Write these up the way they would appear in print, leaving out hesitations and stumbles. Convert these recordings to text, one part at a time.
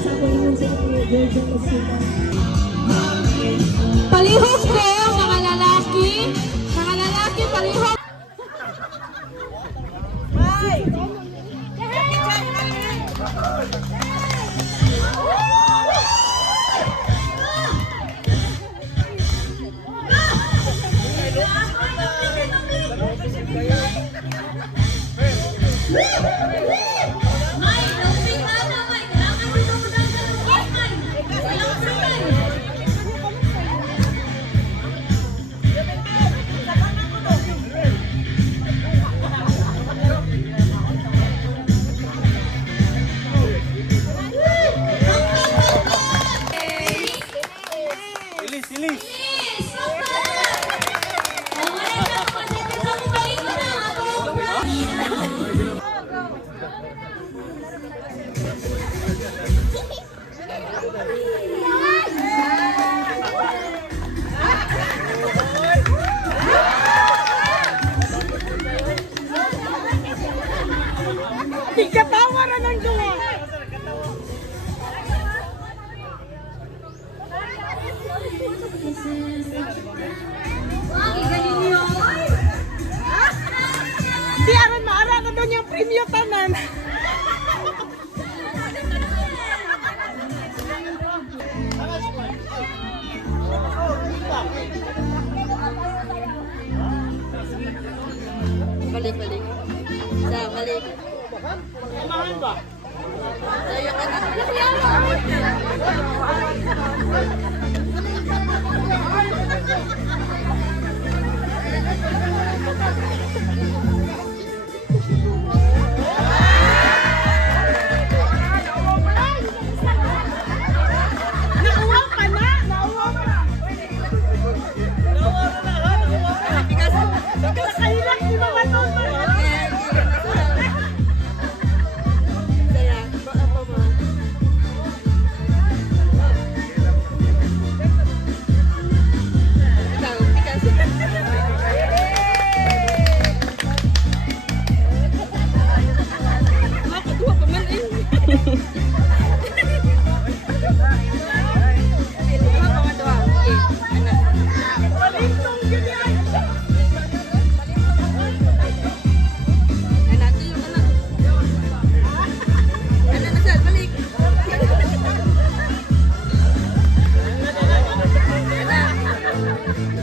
sa ako ingon sa ako Virgin Osita. Palihog ko, mga lalaki. Mga lalaki, palihog. Tigkatawaran ng gawa. Di aron maara na doon yung premyo tanan. Balik. Sa balik. Mahal ba? Sayang ka na. Nauwaw ka na! Nauwaw ka! Nakahilak si mga tonton.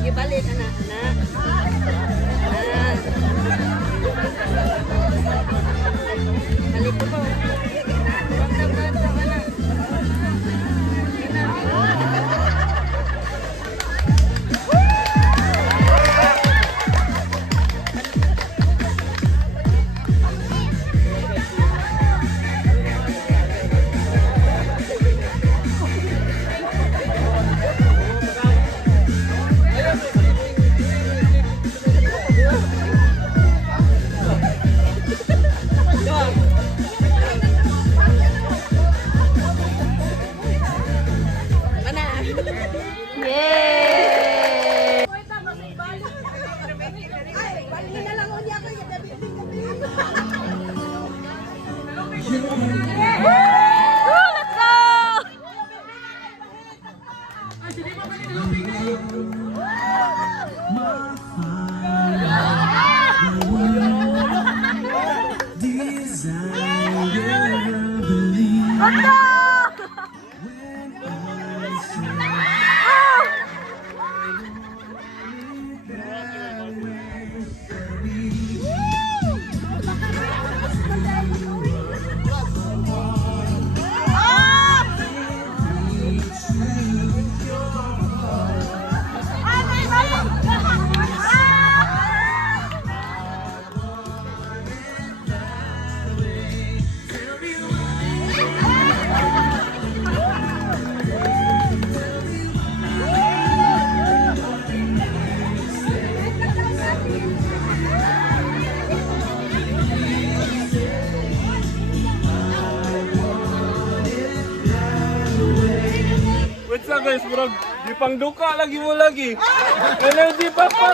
Balik anak. Balik ko po. Bantang anak. Guys, murag di pang duka lagi mo lagi. Energy pa pa.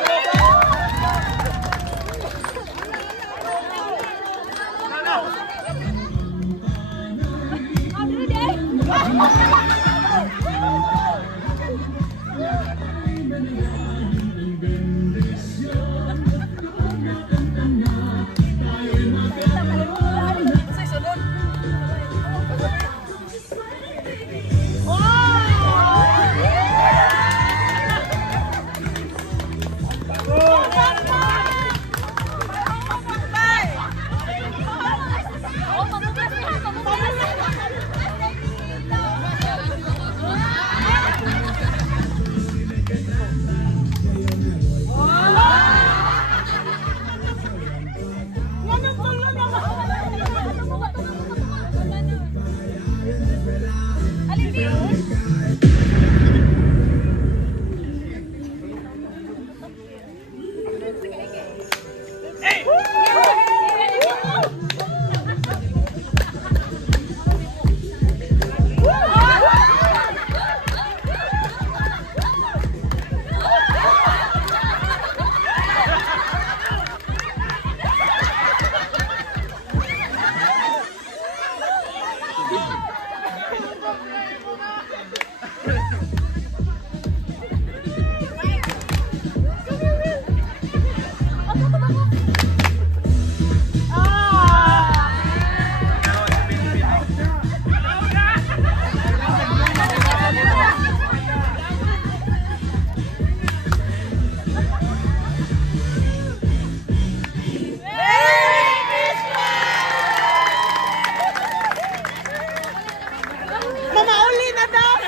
Mama, uli na daw!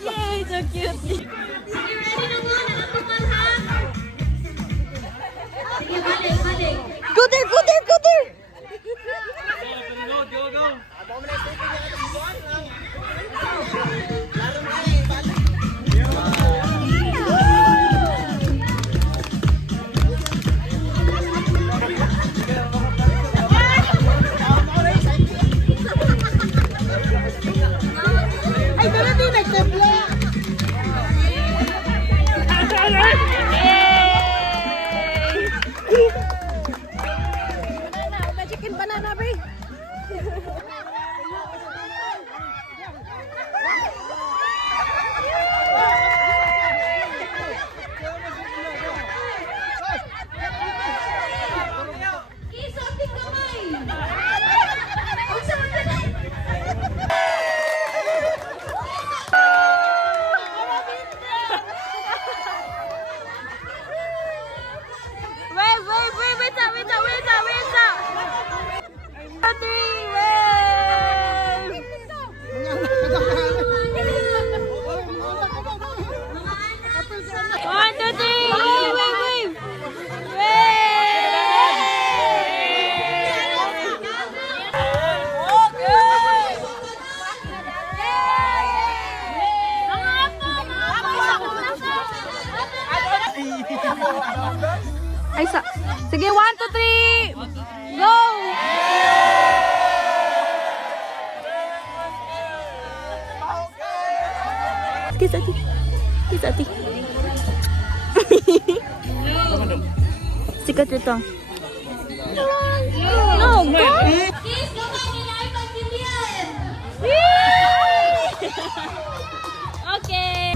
Yay, so cute. Go there, go there, go there. Ay, dala din nagtempla! Chicken banana, babe! Ay, sige, 1, 2, 3, go! Kiss ati. Kiss ati. Sikat ito. No, go! Kiss ko kanina ay pagpilihan. Okay.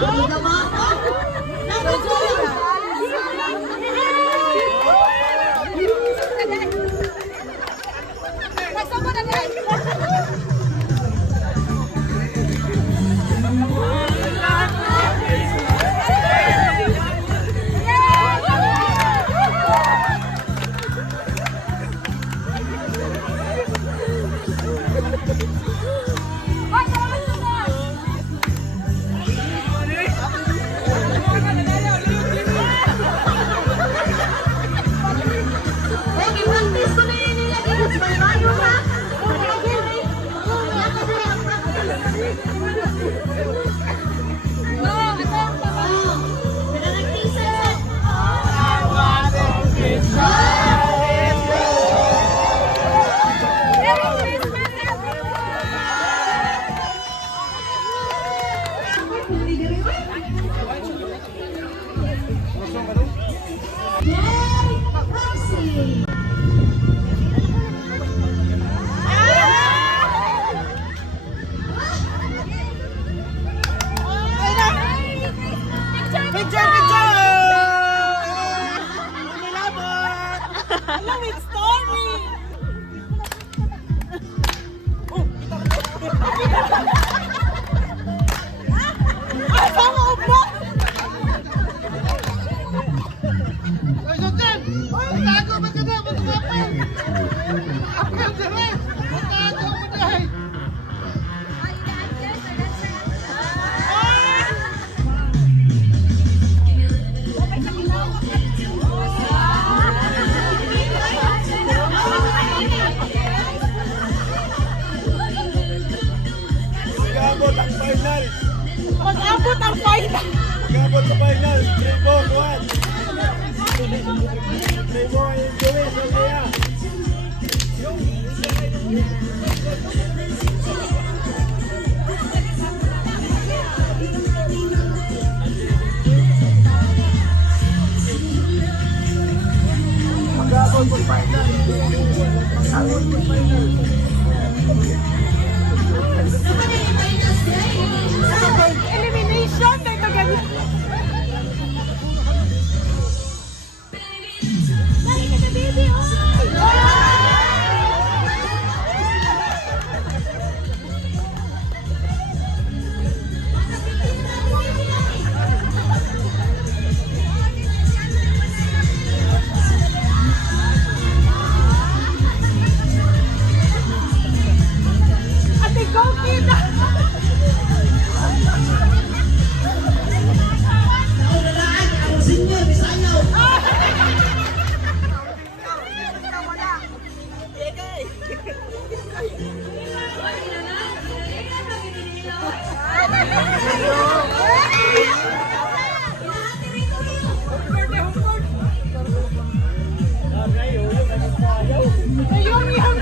Okay, practice ko na yun nilagay. Malayo ha. Alam, it's story! Asa mo ubra? Oy, Sultan! Tago ba ka na? Matapapin! Akal ka na! Tago mo dahil! Mag-abot ang final. Mag-abot ang final! Mag-abot sa final. Tribo, kuwan. Tribo, enjoy sa kaya. Mag-abot sa final. Mag-abot sa final. Elimination! Dahil ka ganyan! Ate, go, kita! Ayun, yun!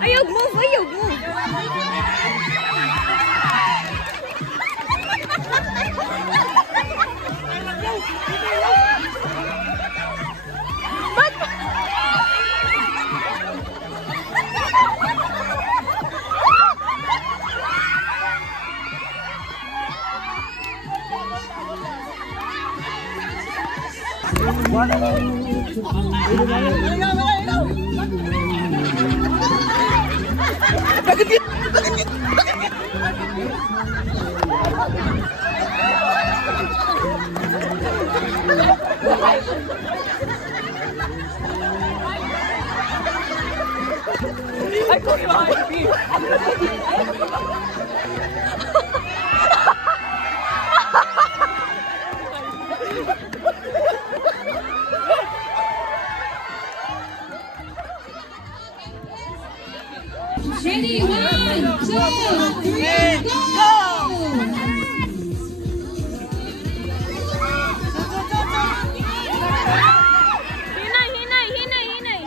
Ayaw move, ayaw move. Ready? 1, 2, 3, go! Hinay, hinay, hinay, hinay.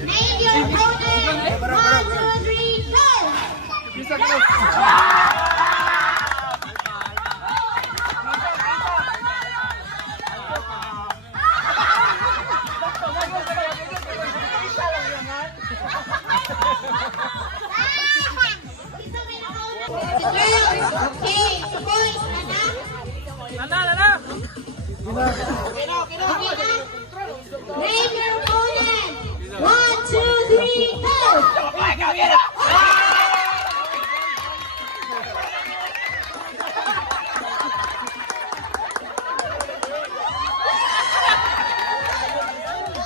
Name your opponent. 1, 2, 3,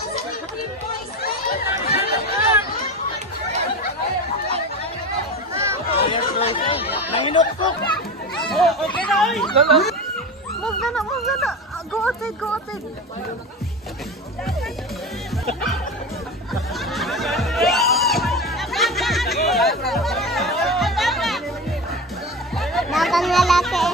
go! Move na. Go outside, go outside. Nakang lalaki.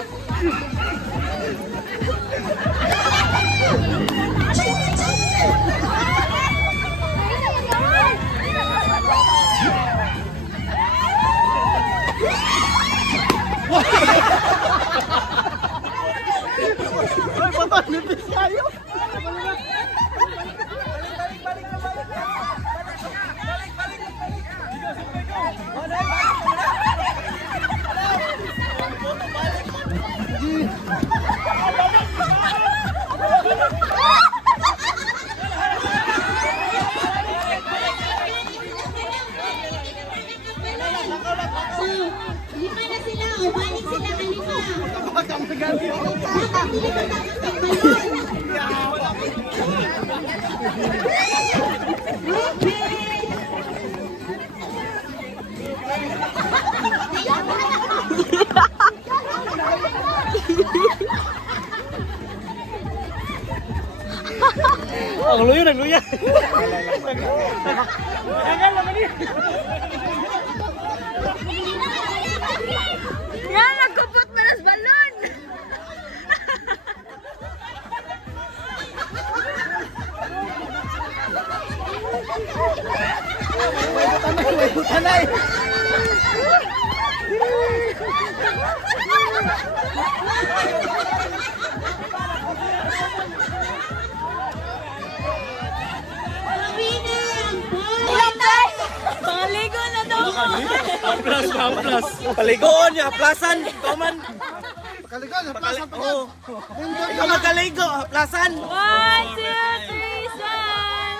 So, lima na sila. O, balik sila na lima. Dapat hindi ka takot Ang luyo, nagluya. Yan, nagkupot mo ng balon. Paligo na daw. Plus. Paligoon niya, plasan. Ikaw man. Kaligon, plasan pa dyan. Ikaw magkaligo, plasan. 1, 2, 3, sign.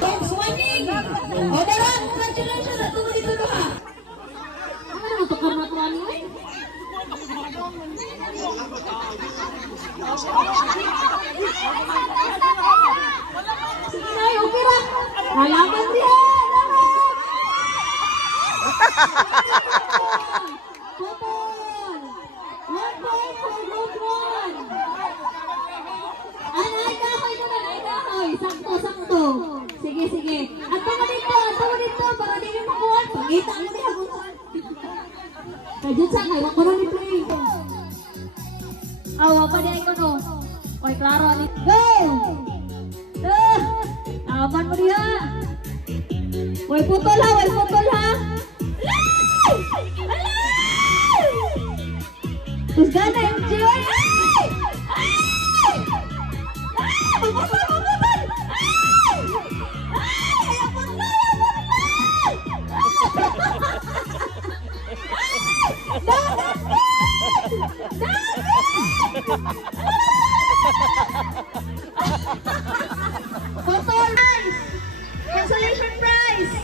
Box winning! O, dara, congratulations at tumuli ko ha. Ano naman ito kamatuan mo eh? Sige na, okay ra. Halaman diha! Kay Jutsa, kay Wakuro ni Play. Awa pa niya ko no. Oy, klaro ni. Go! Aman mo diha. Oy, putol ha, oy, putol ha. Alay! Alay! Terus gana yung Joy. Ay! Ay! Ay! Puputol, puputol! Ay! Ay! Ayaw putol! Putol! Consolation prize!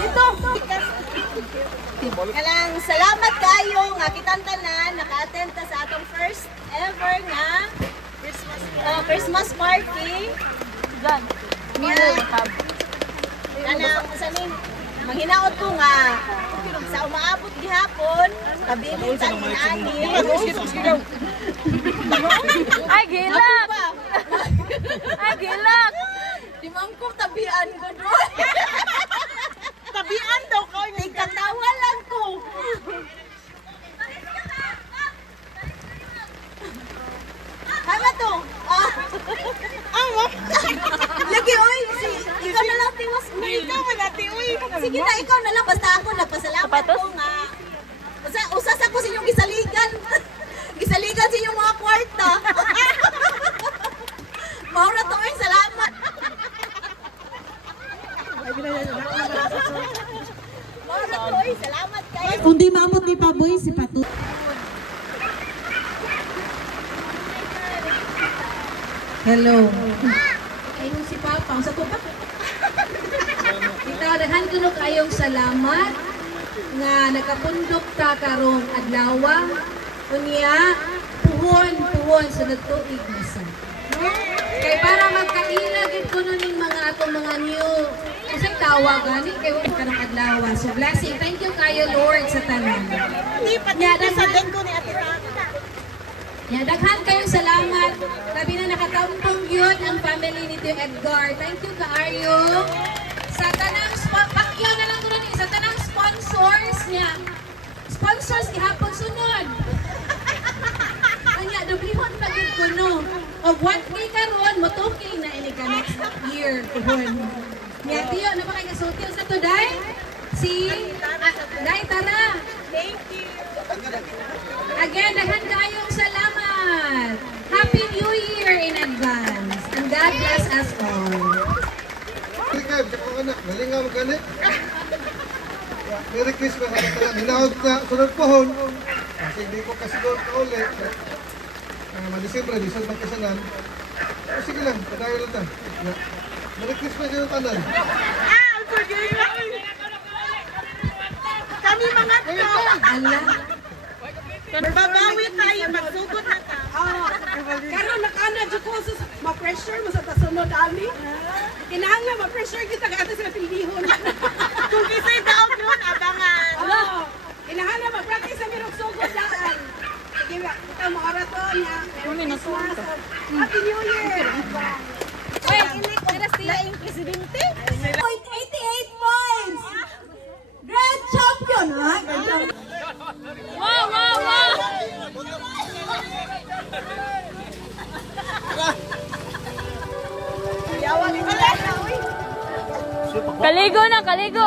Ito! Kalang salamat kayo nga kitang tanan naka-attend ta sa atong first ever nga Christmas party. Kanang sa ning manghinaot ko nga sa umaabot gihapon pabilin sa inani. Ay, gilak! Ay, gilak! Di man ko tabian ko doon. Tabian daw ko. Nagkatawa lang ko. Ano to? Lagi, oy. Ikaw na lang tiwas. Ikaw man natin, oy. Sige na, ikaw na lang. Basta ako nagpasalamat ko nga. Usas ako sa inyong gisaligan. Gisaligan sa inyong mga kwarta. Maura to, oy. Salamat. Maura to, oy. Salamat kayo. Kung di maamot ni Paboy, si Patu. Hello. Ayun si Papa, sa tupa. Kita daghan kuno kayong salamat nga nakapundok ta karong adlaw. Unya puhon sa nagtuig misa. No? Kay para magkailag gid kuno ning mga atong mga new kasi tawag gani kay wa kanang adlaw. So blessing. Thank you kayo Lord sa tanan. Hindi pati sa linggo ni Ate Rana. Ya, daghan kayong salamat. Sabi na nakatampong yun ang family ni Tio Edgar. Thank you, Kaario. Sa tanang, pakyo na lang doon sa tanang sponsors niya. Sponsors, ihapon sunod. Kanya, dublihon pa yun ko, no? O, what may karon matuking na ini ka next year. Kuhon. Niya, Tio, ano ba kayo kasultiyo sa to, Day? Si, Day, tara. Thank you. Again, daghan kayong salamat. Happy New Year in advance. And God bless us all. Ikaw, kung anak, nalingaw mo ganit. Merry Christmas sa tanan. Hinahod na sunod pohon. Kasi hindi ko kasi doon ka ulit. Madisyembre, di sunod magkasanan. O sige lang, padayo lang ta. Merry Christmas yung tanan. Kami mga to. Allah. Babawi tayo, magsugod na ta. Karon nakana jud ko sa ma-pressure mo sa tasunod ali. Kinahanglan ma-pressure kita ka sa pilihon. Kung kisay daw yun, abangan. Oo. Kinahanglan mag-practice sa mirog sugod daan. Sige ba, ito mo oraton niya. Christmas. Happy New Year. Wait, hindi ko laing presidente. 88 points! Grand champion, ha? Wow, wow, wow! Kaligo na, kaligo!